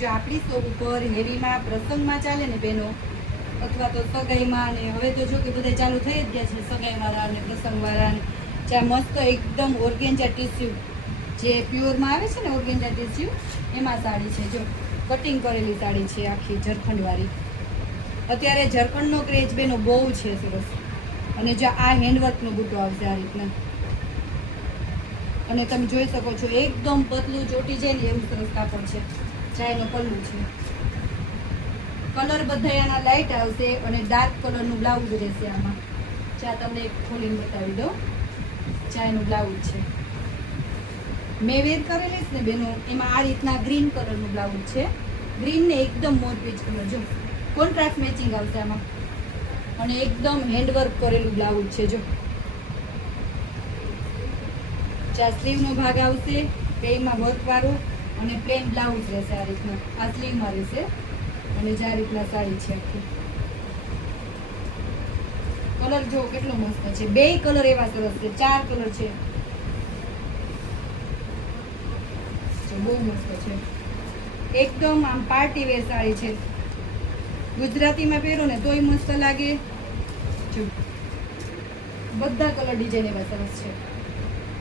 જો આપણી શોપ ઉપર હેવીમાં પ્રસંગમાં ચાલે ને બેનો, અથવા તો સગાઈમાં, ને હવે તો જો કે બધા ચાલુ થઈ જ ગયા છે સગાઈવાળા અને પ્રસંગવાળા, જ્યાં મસ્ત એકદમ ઓર્ગેન્જા ટીસ્યુ જે પ્યોરમાં આવે છે ને, ઓર્ગેન્જા ટીસ્યુ એમાં સાડી છે. જો કટિંગ કરેલી સાડી છે આખી ઝરખંડવાળી. અત્યારે ઝરખંડનો ક્રેઝ બેનો બહુ છે સરસ. અને જો આ હેન્ડવર્કનો બુટ્ટો આવશે આ રીતના, અને તમે જોઈ શકો છો એકદમ પતલું ચોટી જાય ને એવું સરસ કાપડ છે. ચાયનો પલ્લું છે. કલર બધા આના લાઇટ આવશે અને ડાર્ક કલરનું બ્લાઉઝ રહેશે આમાં. ચા તમને એક ખોલીને બતાવી દો. ચાયનું બ્લાઉઝ છે. મેં વેર કરેલી છે ને બેનો, એમાં આ રીતના ગ્રીન કલરનું બ્લાઉઝ છે. ગ્રીન ને એકદમ મોરપીચ કલર, જો કોન્ટ્રાસ્ટ મેચિંગ આવશે આમાં. અને એકદમ હેન્ડવર્ક કરેલું બ્લાઉઝ છે. જો ચા સ્લીવનો ભાગ આવશે, બેમાં વર્કવાળો, અને પ્લેન બ્લાઉઝ રહેશે આ રીતના. આ સ્લીવમાં રહેશે અને જે આ રીતના સાડી છે આખી. કલર જો કેટલો મસ્ત છે. બે કલર એવા સરસ છે. 4 કલર છે. બહુ મસ્ત છે. એકદમ આમ પાર્ટી વેર સાડી છે. ગુજરાતીમાં પહેરો ને તોય મસ્ત લાગે. જો બધા કલર ડિઝાઇન એવા સરસ છે.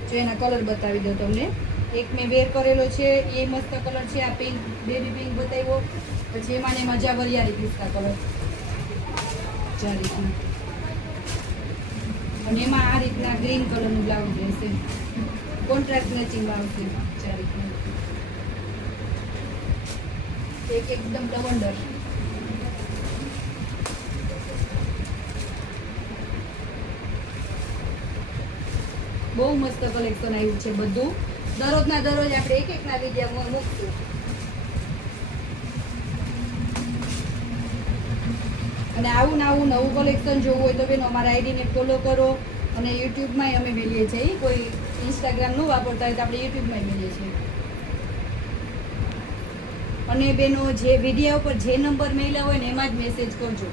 જો એના કલર બતાવી દો તમને. એક મેં વેર કરેલો છે, એ મસ્ત કલર છે. આ પિંક, બેબી પિંક બતાવ્યો. પછી એમાં ને મજા વરિયાળી પિસ્તા કલર આ રીતના, અને એમાં આ રીતના ગ્રીન કલરનું બ્લાઉઝ રહેશે. કોન્ટ્રાસ્ટ મેચિંગમાં આવશે આ રીતના. એક એકદમ લવંડર. બહુ મસ્ત કલેક્શન આવ્યું છે બધું. દરરોજના દરરોજ આપણે એક એકના વિડીયો મૂકશું. અને આવું નવું કલેક્શન જોવું હોય તો બેનો અમારા આઈડીને ફોલો કરો. અને યુટ્યુબમાં અમે મેળીએ છીએ. કોઈ ઇન્સ્ટાગ્રામ ન વાપરતા હોય તો આપણે યુટ્યુબમાં મેળીએ છીએ. અને બેનો જે વિડીયો પર જે નંબર મેળવ્યા હોય ને એમાં જ મેસેજ કરજો.